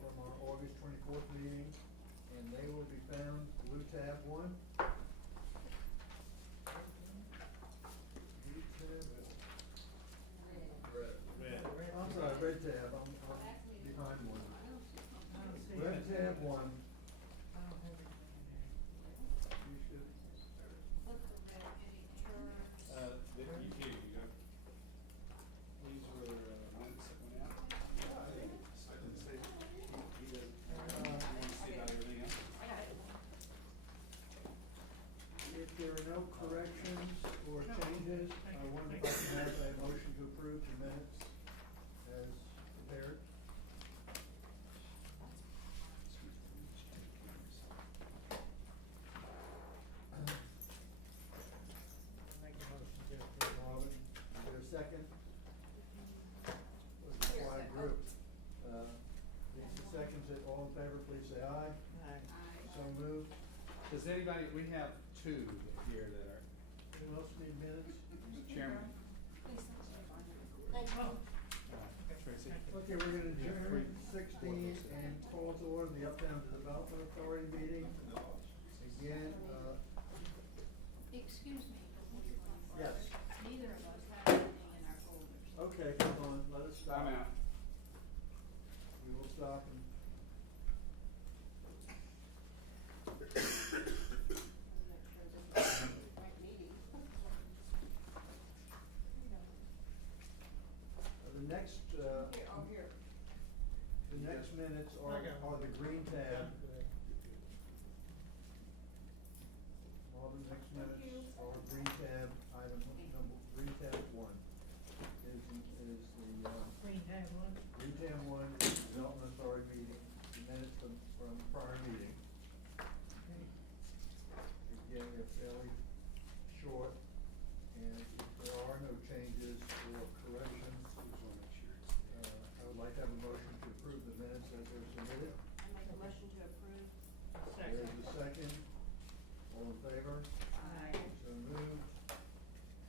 from our August 24th meeting, and they will be found blue tab 1. Blue tab 1. Red. I'm sorry, red tab, I'm behind one. Red tab 1. You should. You go. These were minutes that went out. I didn't say, he doesn't, you want to see about everything else? If there are no corrections or changes, I wonder if I can have a motion to approve the minutes as prepared. Make a motion to approve. Marvin, is there a second? Was a quiet group. Lisa seconds it, all in favor, please say aye. Aye. So moved. Does anybody, we have two here that are, Who else need minutes? Mr. Chairman. Tracy. Okay, we're gonna adjourn 16 and call to order the Uptown Development Authority meeting. Again, Excuse me. yes. Neither of us have anything in our folders. Okay, come on, let us stop. I'm out. We will stop and. The next, Here. the next minutes are the green tab. All the next minutes are green tab, item number, green tab 1 is the, Green tab 1. green tab 1 is the Development Authority meeting, the minutes from prior meeting. Again, they're fairly short, and if there are no changes or corrections, I would like to have a motion to approve the minutes as they're submitted. I make a motion to approve. There's a second. All in favor? Aye. So moved.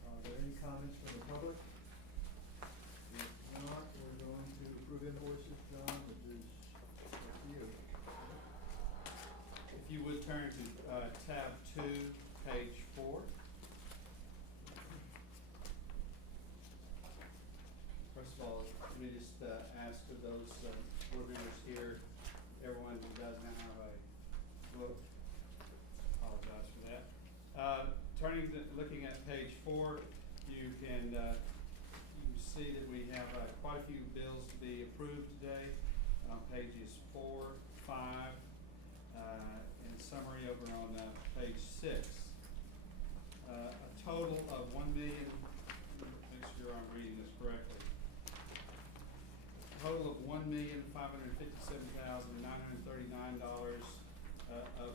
Are there any comments from the public? If not, we're going to approve invoices, John, which is up to you. If you would turn to tab 2, page 4. First of all, let me just ask for those board members here, everyone who does not have a vote, apologize for that. Looking at page 4, you can see that we have quite a few bills to be approved today on pages 4, 5, and summary over on page 6. A total of $1,000,000. Make sure I'm reading this correctly. Total of $1,557,939 of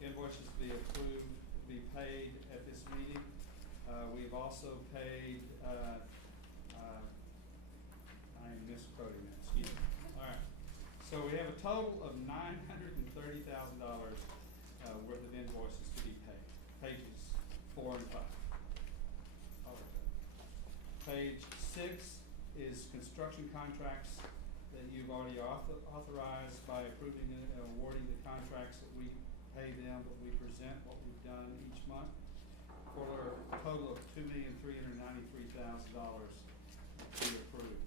invoices to be approved, to be paid at this meeting. We've also paid, I'm misquoting that, excuse me. All right. So we have a total of $930,000 worth of invoices to be paid. Pages 4 and 5. Page 6 is construction contracts that you've already authorized by approving and awarding the contracts that we pay them, but we present what we've done each month for a total of $2,393,000 to be approved.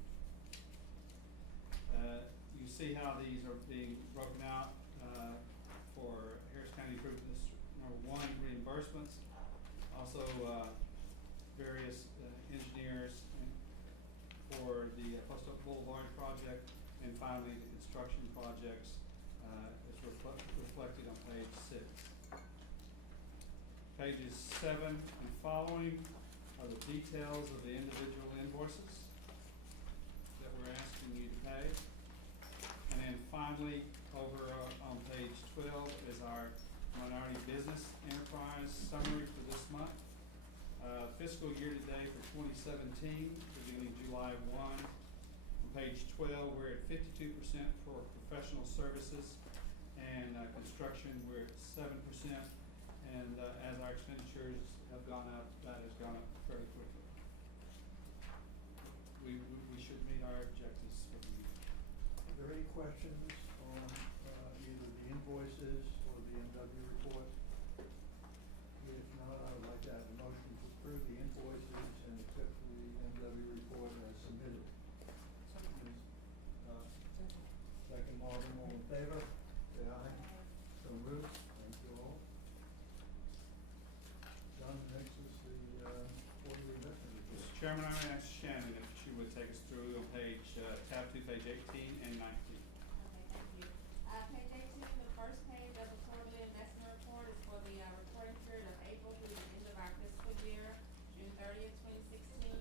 You see how these are being broken out for Harris County Improvements number 1 reimbursements, also various engineers for the Post Oak Boulevard project, and finally the construction projects is reflected on page 6. Pages 7 and following are the details of the individual invoices that we're asking you to pay. And then finally, over on page 12 is our minority business enterprise summary for this month. Fiscal year to date for 2017, beginning July 1. On page 12, we're at 52% for professional services, and construction, we're at 7%. And as our expenditures have gone up, that has gone up fairly quickly. We should meet our objectives for the year. Are there any questions invoices for the MW report? If not, I would like to have a motion to approve the invoices and accept the MW report as submitted. Second, Marvin, all in favor? Say aye. So moved. Thank you all. John, next is the quarterly investment report. Mr. Chairman, I ask Shannon if she would take us through on tab 2, page 18 and 19. Okay, thank you. Page 18, the first page of the quarterly investment report is for the reporting period of April through the end of our fiscal year, June 30th, 2016.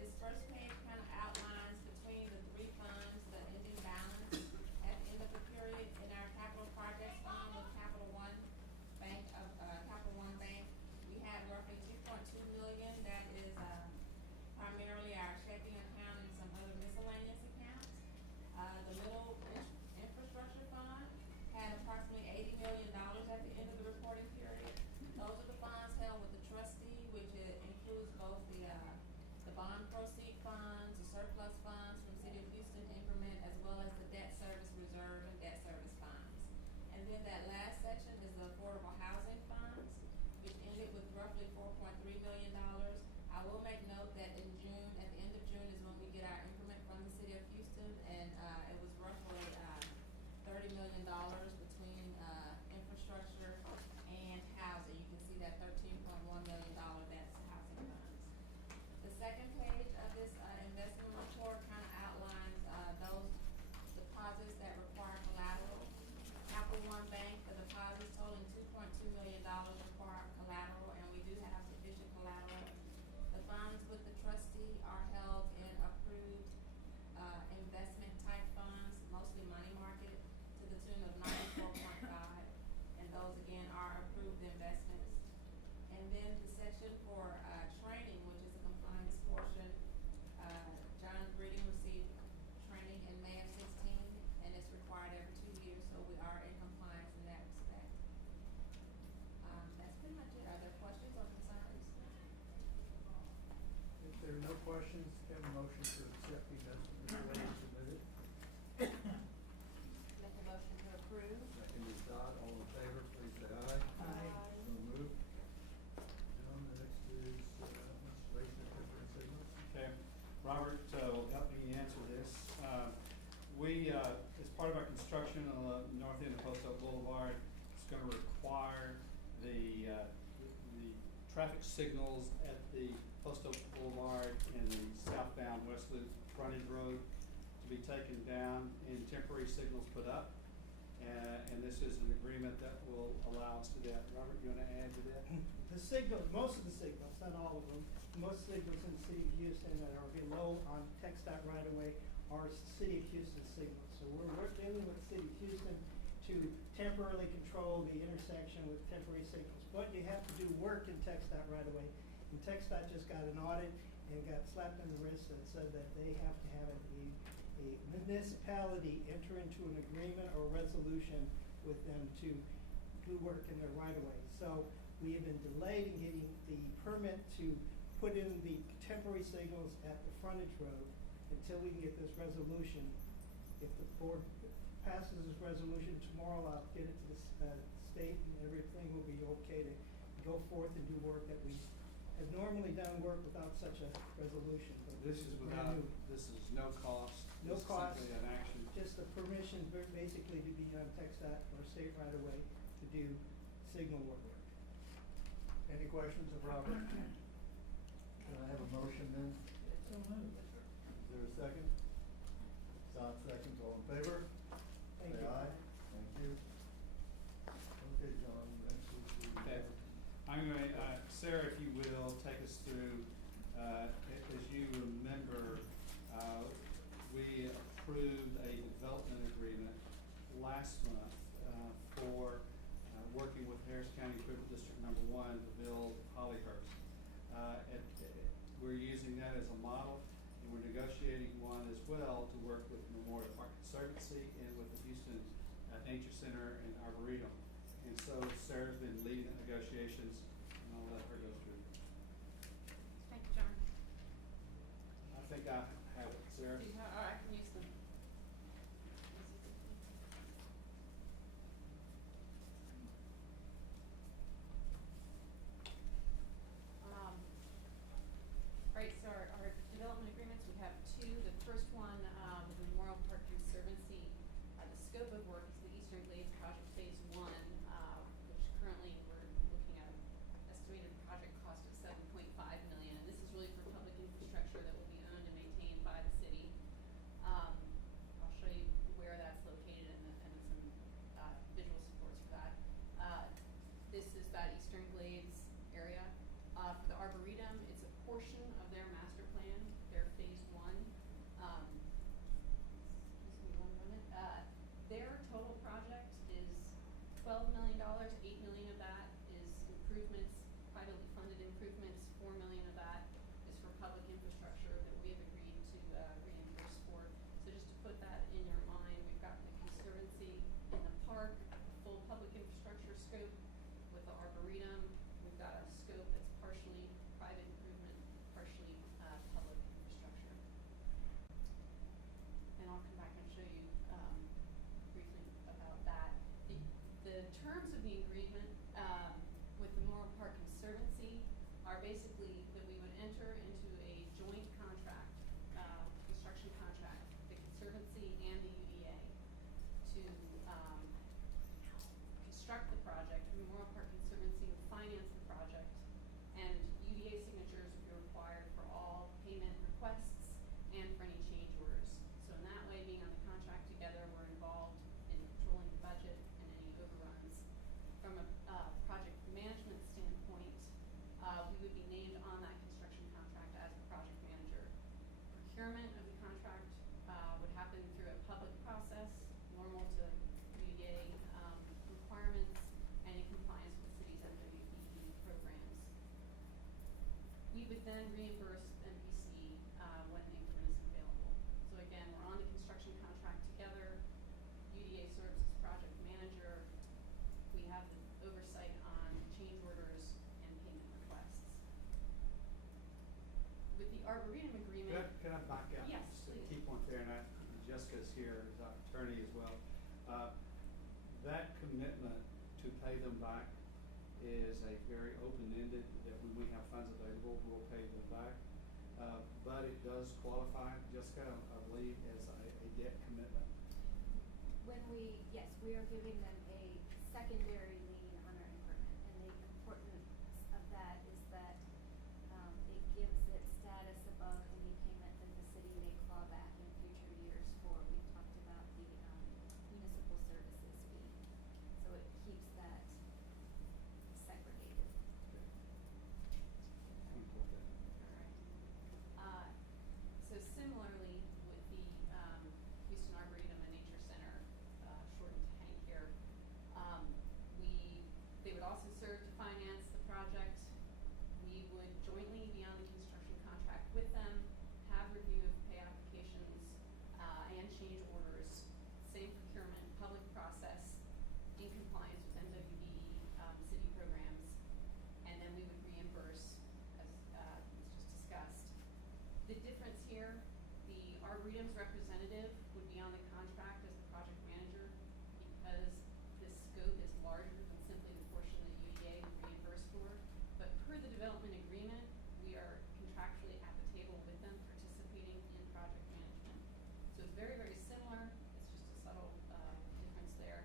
This first page kind of outlines between the three funds, the ending balance at the end of the period in our capital projects fund with Capital One Bank. We had roughly $2.2 million. That is primarily our checking account and some other miscellaneous accounts. The middle infrastructure fund had approximately $80 million at the end of the reporting period. Those are the funds held with the trustee, which includes both the bond proceed funds, the surplus funds from City of Houston increment, as well as the debt service reserve and debt service funds. And then that last section is the affordable housing funds, which ended with roughly $4.3 million. I will make note that in June, at the end of June, is when we get our increment from the City of Houston, and it was roughly $30 million between infrastructure and housing. You can see that $13.1 million, that's housing funds. The second page of this investment report kind of outlines those deposits that require collateral. Capital One Bank, the deposits totaling $2.2 million require collateral, and we do have sufficient collateral. The funds with the trustee are held in approved investment type funds, mostly money market, to the tune of 94.5, and those again are approved investments. And then the section for training, which is the compliance portion, John Breeding received training in May of 16, and it's required every 2 years, so we are in compliance in that respect. That's pretty much it. Are there questions or concerns? If there are no questions, have a motion to accept the investment report as submitted. Make a motion to approve. Second is Dot, all in favor, please say aye. Aye. So moved. John, the next is rate certificate signals. Okay, Robert will help me answer this. As part of our construction on the north end of Post Oak Boulevard, it's gonna require the traffic signals at the Post Oak Boulevard and the southbound West Loop frontage road to be taken down and temporary signals put up. And this is an agreement that will allow us to do that. Robert, you wanna add to that? The signals, most of the signals, not all of them, most signals in the city of Houston that are below on TxDOT right away are city of Houston signals. So we're dealing with the city of Houston to temporarily control the intersection with temporary signals. But you have to do work in TxDOT right away. And TxDOT just got an audit and got slapped on the wrist that said that they have to have a municipality enter into an agreement or resolution with them to do work in their right of way. So we have been delayed in getting the permit to put in the temporary signals at the frontage road until we can get this resolution. If the board passes this resolution tomorrow, I'll get it to the state and everything will be okay to go forth and do work that we have normally done work without such a resolution. But This is this is no cost. No This is cost. simply an action. Just the permission basically to be on TxDOT or state right away to do signal work. Any questions of Robert? Can I have a motion then? So moved. Is there a second? Dot seconds, all in favor? Thank Say you. aye. Thank you. Okay, John, next is the. Okay. I'm going, Sarah, if you will, take us through, as you remember, we approved a development agreement last month for working with Harris County Critical District Number 1 to build Hollyhurst. We're using that as a model, and we're negotiating one as well to work with Memorial Park Conservancy and with the Houston Nature Center and Arboretum. And so Sarah's been leading the negotiations, and I'll let her go through. Thank you, John. I think I have it, Sarah. I can use them. first one, the Memorial Park Conservancy, the scope of work is the Eastern Glades Project Phase 1, which currently we're looking at an estimated project cost of $7.5 million. And this is really for public infrastructure that will be owned and maintained by the city. I'll show you where that's located and some visual supports for that. This is that Eastern Glades area. For the Arboretum, it's a portion of their master plan, their Phase 1. Excuse me one moment. Their total project is $12 million. $8 million of that is improvements, privately funded improvements. $4 million of that is for public infrastructure that we have agreed to reimburse for. So just to put that in your mind, we've got the Conservancy in the park, full public infrastructure scope. With the Arboretum, we've got a scope that's partially private improvement, partially public infrastructure. And I'll come back and show you briefly about that. The terms of the agreement with the Memorial Park Conservancy are basically that we would enter into a joint contract, construction contract, the Conservancy and the UDA to construct the project. Memorial Park Conservancy would finance the project, and UDA signatures would be required for all payment requests and for any change orders. So in that way, being on the contract together, we're involved in controlling the budget and any overruns. From a project management standpoint, we would be named on that construction contract as the project manager. Procurement of the contract would happen through a public process, normal to UDA requirements, and in compliance with the city's MWBE programs. We would then reimburse MPC when increment is available. So again, we're on the construction contract together. UDA serves as project manager. We have the oversight on change orders and payment requests. With the Arboretum agreement. Can I back up? Yes, Just a please. key point there, and Jessica's here as our attorney as well. That commitment to pay them back is a very open-ended, that when we have funds available, we'll pay them back. But it does qualify, Jessica, I believe, as a debt commitment. Yes, we are giving them a secondary lien on our increment, and the importance of that is that it gives it status above any payment that the city may claw back in future years for. We've talked about the municipal services fee, so it keeps that segregated. Alright. So similarly with the Houston Arboretum and Nature Center, shortened to Hank here, they would also serve to finance the project. We would jointly be on the construction contract with them, have review of pay applications and change orders, same procurement, public process, in compliance with MWBE city programs, and then we would reimburse as was just discussed. The difference here, the Arboretum's representative would be on the contract as the project manager because the scope is larger than simply the portion that UDA would reimburse for. But per the development agreement, we are contractually at the table with them, participating in project management. So it's very, very similar. It's just a subtle difference there.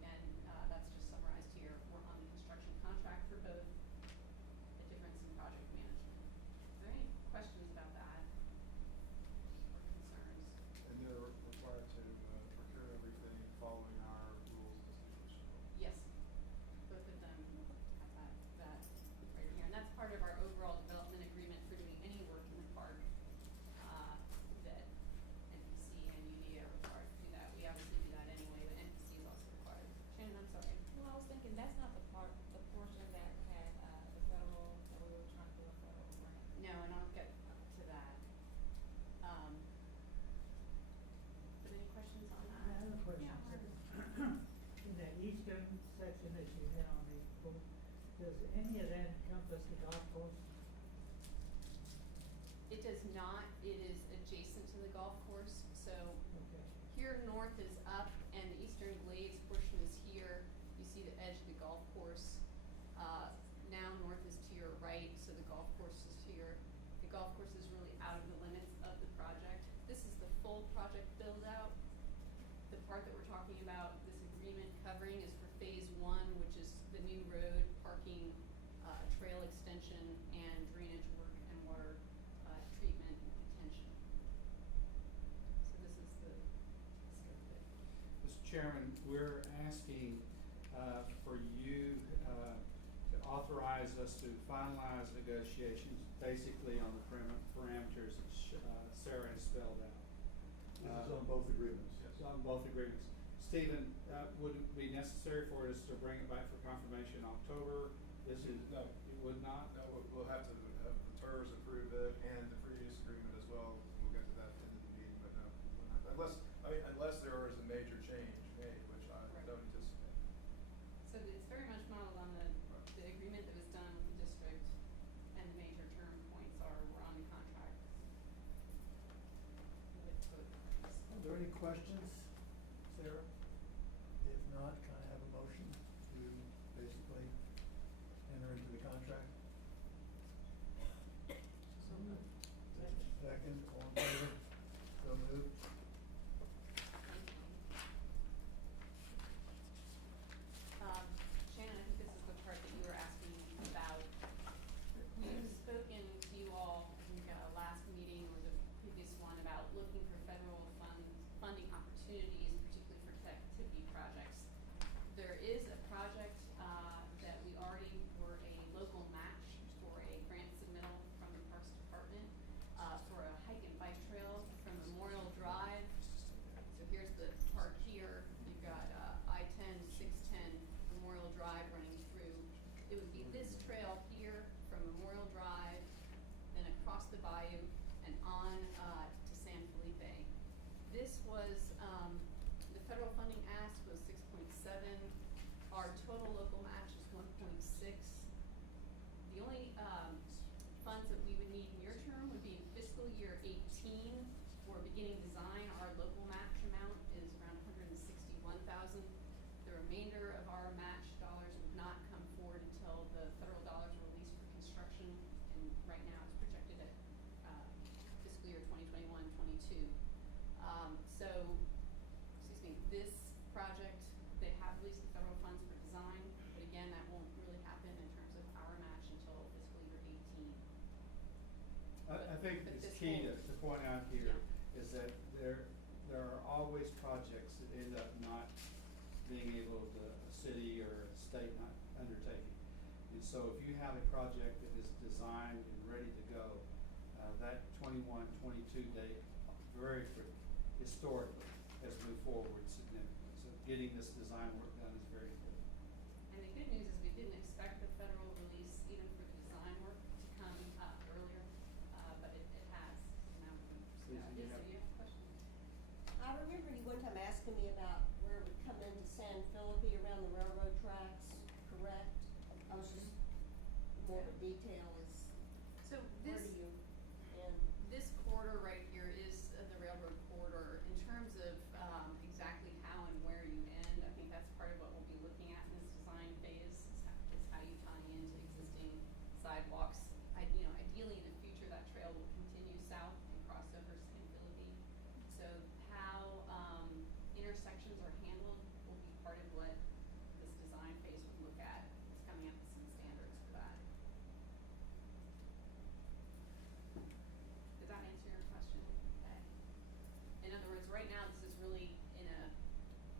Again, that's just summarized here. We're on the construction contract for both. A difference in project management. Are there any questions about that or concerns? And they're required to procure everything following our rules as distinguished. Yes, both of them have that right here, and that's part of our overall development agreement for doing any work in the park, that NPC and UDA are required to do that. We obviously do that anyway, but NPC is also required. Shannon, I'm sorry. Well, I was thinking that's not the portion that had the federal, that we were trying to do a federal grant. No, and I'll get to that. But any questions on that? I have a question. Yeah, Mark. In that eastern section that you had on the book, does any of that encompass the golf course? It does not. It is adjacent to the golf course, so Okay. here north is up and the Eastern Glades portion is here. You see the edge of the golf course. Now north is to your right, so the golf course is here. The golf course is really out of the limits of the project. This is the part that we're talking about, this agreement covering is for phase one, which is the new road, parking, trail extension, and drainage work and water, treatment and detention. So this is the scope of it. Mr. Chairman, we're asking for you to authorize us to finalize negotiations basically on the parameters that Sarah has spelled out. This is on both agreements. It's on both agreements. Stephen, would it be necessary for us to bring it back for confirmation in October? This is, No. it would not? No, we'll have to have the TIRZ approve it and the previous agreement as well. We'll get to that in the meeting, but no, we'll not. Unless there is a major change made, which I Right. don't anticipate. So it's very much modeled on the agreement that was done with the district, and the major term points were on the contract with both parties. Are there any questions, Sarah? If not, can I have a motion to basically enter into the contract? So moved. Second, all in favor? So moved. Shannon, I think this is the part that you were asking about. We've spoken to you all, I think, last meeting or the previous one, about looking for federal funding opportunities, particularly for connectivity projects. There is a project, that we already were a local match for a grant submittal from the Parks Department, for a hike and bike trail from Memorial Drive. So here's the part here, you've got, I-10, 610, Memorial Drive running through. It would be this trail here from Memorial Drive, then across the bayou and on, to San Felipe. This was, the federal funding ask was 6.7. Our total local match is 1.6. The only, funds that we would need in your term would be in fiscal year 18 for beginning design. Our local match amount is around 161,000. The remainder of our match dollars would not come forward until the federal dollars are released for construction, and right now it's projected at, fiscal year 2021-22. So, excuse me, this project, they have released the federal funds for design, but again, that won't really happen in terms of our match until fiscal year 18. I think But it's this key whole- to point out here Yeah. is that there are always projects that end up not being able to, a city or a state not undertaking. And so if you have a project that is designed and ready to go, that 21-22 date historically has moved forward significantly. So getting this design work done is very important. And the good news is we didn't expect the federal release even for the design work to come earlier, but it has. Now we can proceed. Susan, you Lisa, have- you have a question? I remember you one time asking me about where it would come into San Felipe around the railroad tracks, correct? I was just, more of a detail is, So where this, do you, and, this corridor right here is the railroad corridor. In terms of exactly how and where you end, I think that's part of what we'll be looking at in this design phase, is how you tie into existing sidewalks. Ideally in the future, that trail will continue south and cross over San Felipe. So how intersections are handled will be part of what this design phase would look at. It's coming up with some standards for that. Did that answer your question? Okay. In other words, right now, this is really in a,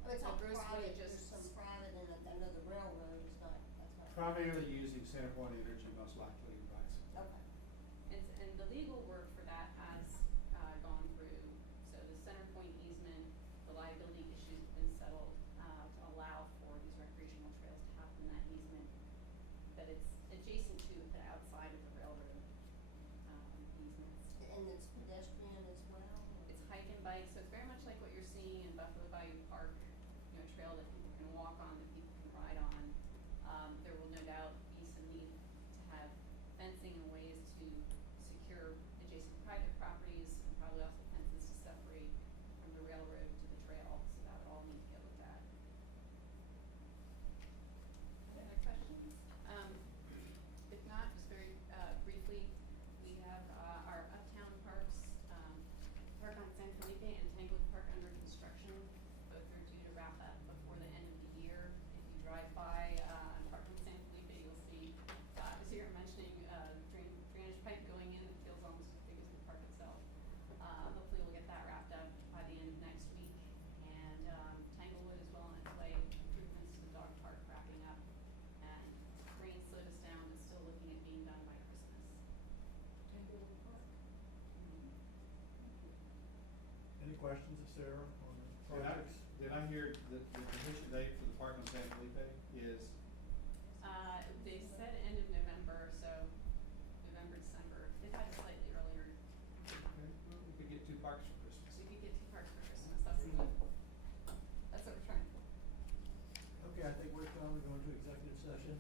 oh, it's all Bruce would private, just- there's some private, and I know the railroad is not, that's not. Primarily using Centerpoint Energy most likely in Bison. Okay. and the legal work for that has gone through. So the Centerpoint easement, the liability issues have been settled to allow for these recreational trails to happen in that easement. But it's adjacent to but outside of the railroad easements. And it's pedestrian as well? or- It's hike and bike, so it's very much like what you're seeing in Buffalo Bayou Park, a trail that people can walk on, that people can ride on. There will no doubt be some need to have fencing and ways to secure adjacent private properties, and probably also fences to separate from the railroad to the trail, so that would all need to get looked at. Any other questions? If not, just very briefly, we have our Uptown parks, Park on San Felipe and Tanglewood Park under construction. Both are questions of Sarah on the projects? Did I hear that the completion date for the park on San Felipe is, They said end of November, so November, December. They had it slightly earlier. we could get 2 parks for Christmas. We could get 2 parks for Christmas. That's what we're trying for. Okay, I think we're finally going to executive session.